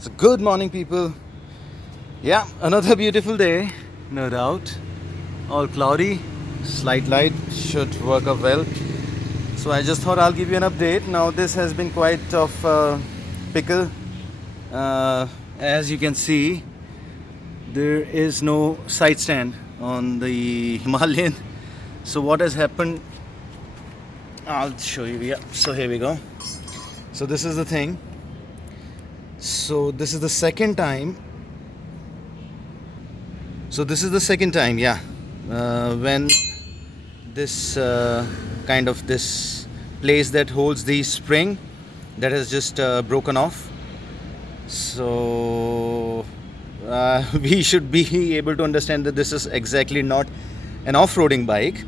So, good morning, people. Yeah, another beautiful day, no doubt. All cloudy, slight light should work up well. So, I just thought I'll give you an update. Now, this has been quite of pickle. As you can see, there is no side stand on the Himalayan. So, what has happened? I'll show you. Yeah, so here we go. So, this is the thing. So, this is the second time. So this is the second time, yeah, when this kind of this place that holds the spring that has just broken off. So we should be able to understand that this is exactly not an off-roading bike,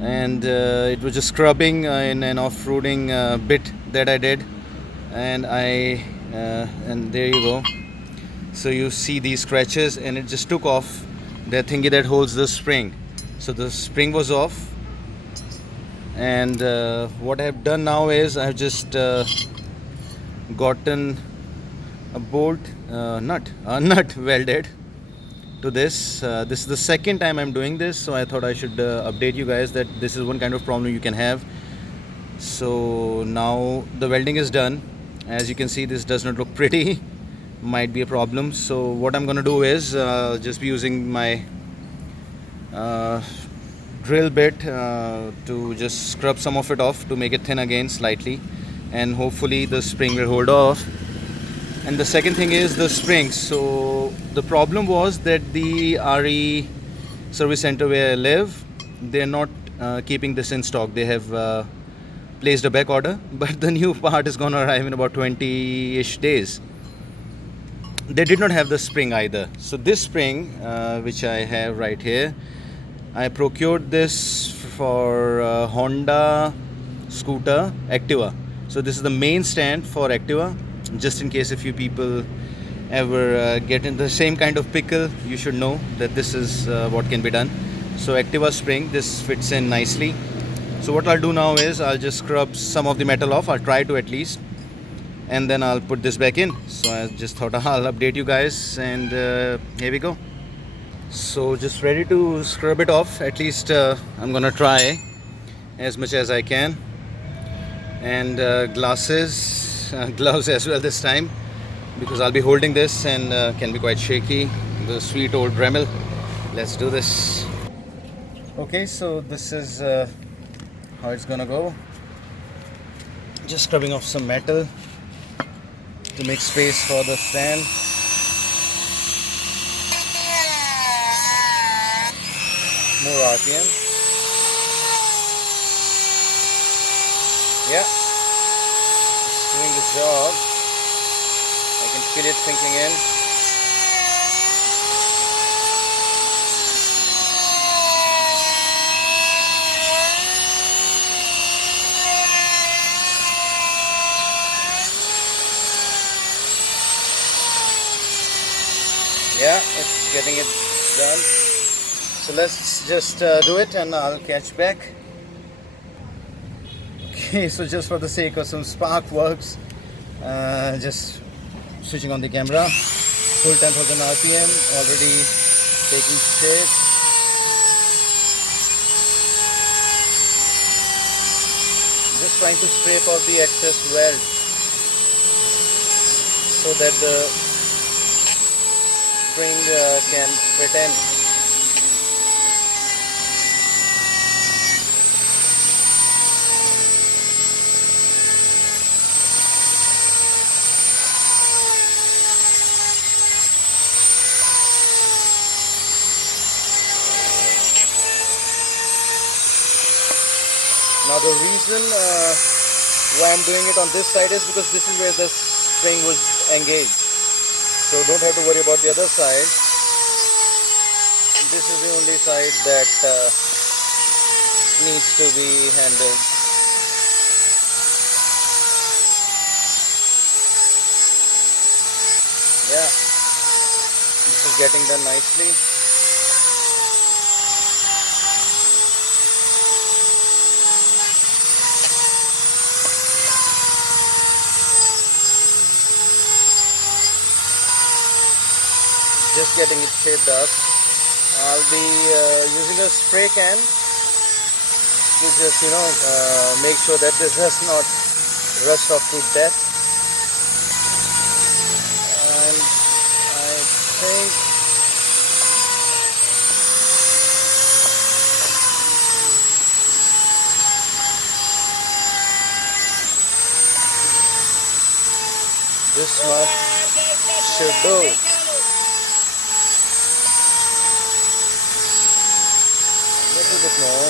and it was just scrubbing in an off-roading bit that I did, and and there you go. So you see these scratches, and it just took off the thingy that holds the spring. So the spring was off, and what I have done now is I have just gotten a bolt nut welded to this. This is the second time I'm doing this, so I thought I should update you guys that this is one kind of problem you can have. So now the welding is done. As you can see, this does not look pretty. Might be a problem. So what I'm gonna do is just be using my drill bit to just scrub some of it off to make it thin again slightly, and hopefully the spring will hold off. And the second thing is the springs. So the problem was that the RE service center where I live, they're not keeping this in stock. They have placed a back order, but the new part is gonna arrive in about 20-ish days. They did not have the spring either. So this spring, which I have right here, I procured this for Honda scooter Activa. So this is the main stand for Activa, just in case if you people ever get in the same kind of pickle, you should know that this is what can be done. So Activa spring, this fits in nicely. So what I'll do now is I'll just scrub some of the metal off. I'll try to at least, and then I'll put this back in. So I just thought I'll update you guys, and here we go. So just ready to scrub it off. At least I'm gonna try as much as I can. And gloves as well this time, because I'll be holding this and can be quite shaky. The sweet old Dremel. Let's do this. Okay, so this is how it's gonna go. Just scrubbing off some metal to make space for the stand. More RPM. Yeah, it's doing the job. I can feel it sinking in. Yeah, it's getting it done. So let's just do it, and I'll catch back. Okay, so just for the sake of some spark works, just switching on the camera. Full 10,000 RPM, already taking shape. Just trying to scrape off the excess weld so that the spring can fit in. Now the reason why I'm doing it on this side is because this is where the spring was engaged. So don't have to worry about the other side. This is the only side that needs to be handled. Yeah, this is getting done nicely. just getting it shaped up. I'll be using a spray can to just make sure that this does not rust off to death. And I think this much should do. A little bit more.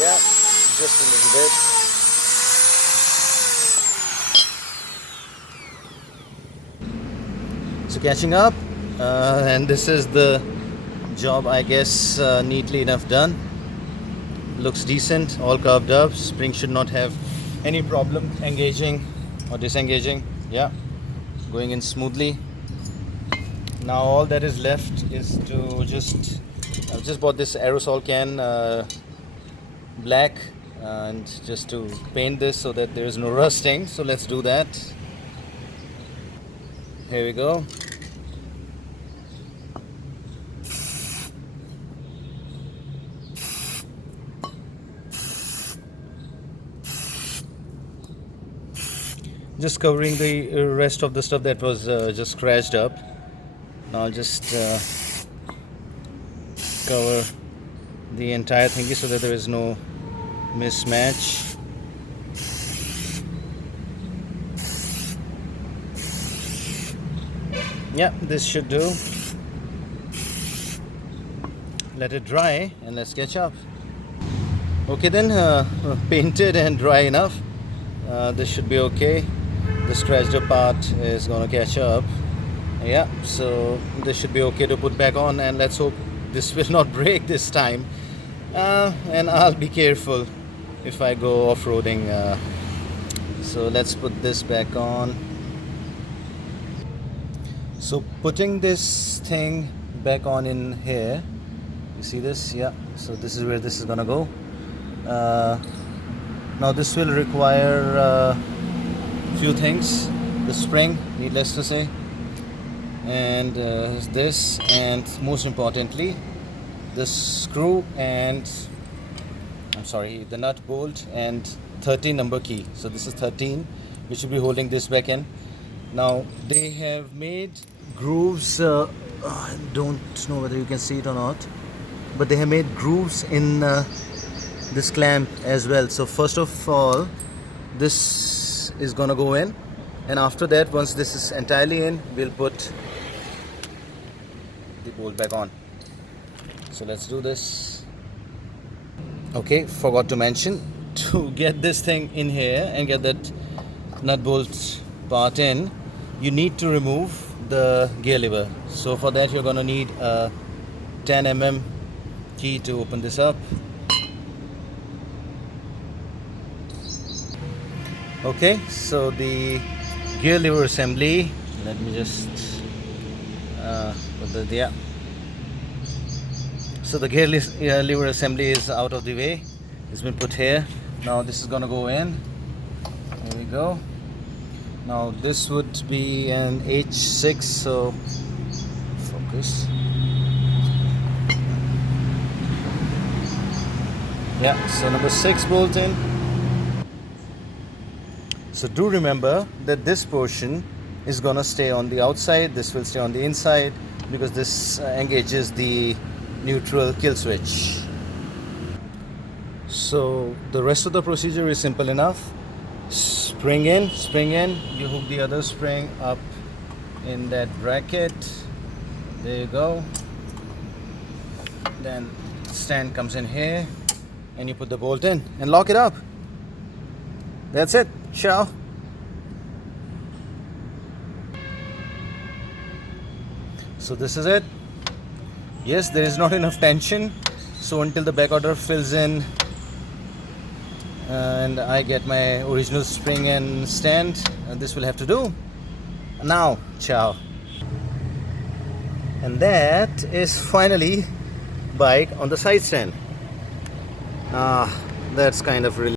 Yeah, just a little bit. So catching up, and this is the job, I guess, neatly enough done. Looks decent, all carved up. Spring should not have any problem engaging or disengaging. Yeah, going in smoothly. Now all that is left is to I've just bought this aerosol can, black, and just to paint this so that there is no rusting. So let's do that. Here we go. Just covering the rest of the stuff that was just scratched up. Now I'll just cover the entire thingy so that there is no mismatch. Yeah, this should do. Let it dry and let's sketch up. Okay then, painted and dry enough. This should be okay. The scratched up part is gonna catch up. Yeah, so this should be okay to put back on, and let's hope this will not break this time. And I'll be careful if I go off-roading. So let's put this back on. So putting this thing back on in here, you see this? Yeah, so this is where this is gonna go. Now this will require few things. The spring, needless to say, and this, and most importantly the screw, and the nut bolt and 13 number key. So this is 13, which will be holding this back in. Now they have made grooves, I don't know whether you can see it or not, but they have made grooves in this clamp as well. So first of all, this is gonna go in, and after that, once this is entirely in, we'll put the bolt back on. So let's do this. Okay, forgot to mention, to get this thing in here and get that nut bolt part in, you need to remove the gear lever. So for that, you're gonna need a 10 mm key to open this up. Okay, so the gear lever assembly, let me just put the, yeah. So the gear lever assembly is out of the way. It's been put here. Now this is gonna go in. There we go. Now this would be an H6, so focus. Yeah, so number 6 bolt in. So do remember that this portion is gonna stay on the outside, this will stay on the inside, because this engages the neutral kill switch. So the rest of the procedure is simple enough. Spring in, you hook the other spring up in that bracket. There you go. Then stand comes in here, and you put the bolt in and lock it up. That's it. Ciao. So this is it. Yes, there is not enough tension, so until the back order fills in and I get my original spring and stand, this will have to do. Now, ciao. And that is finally bike on the side stand. That's kind of really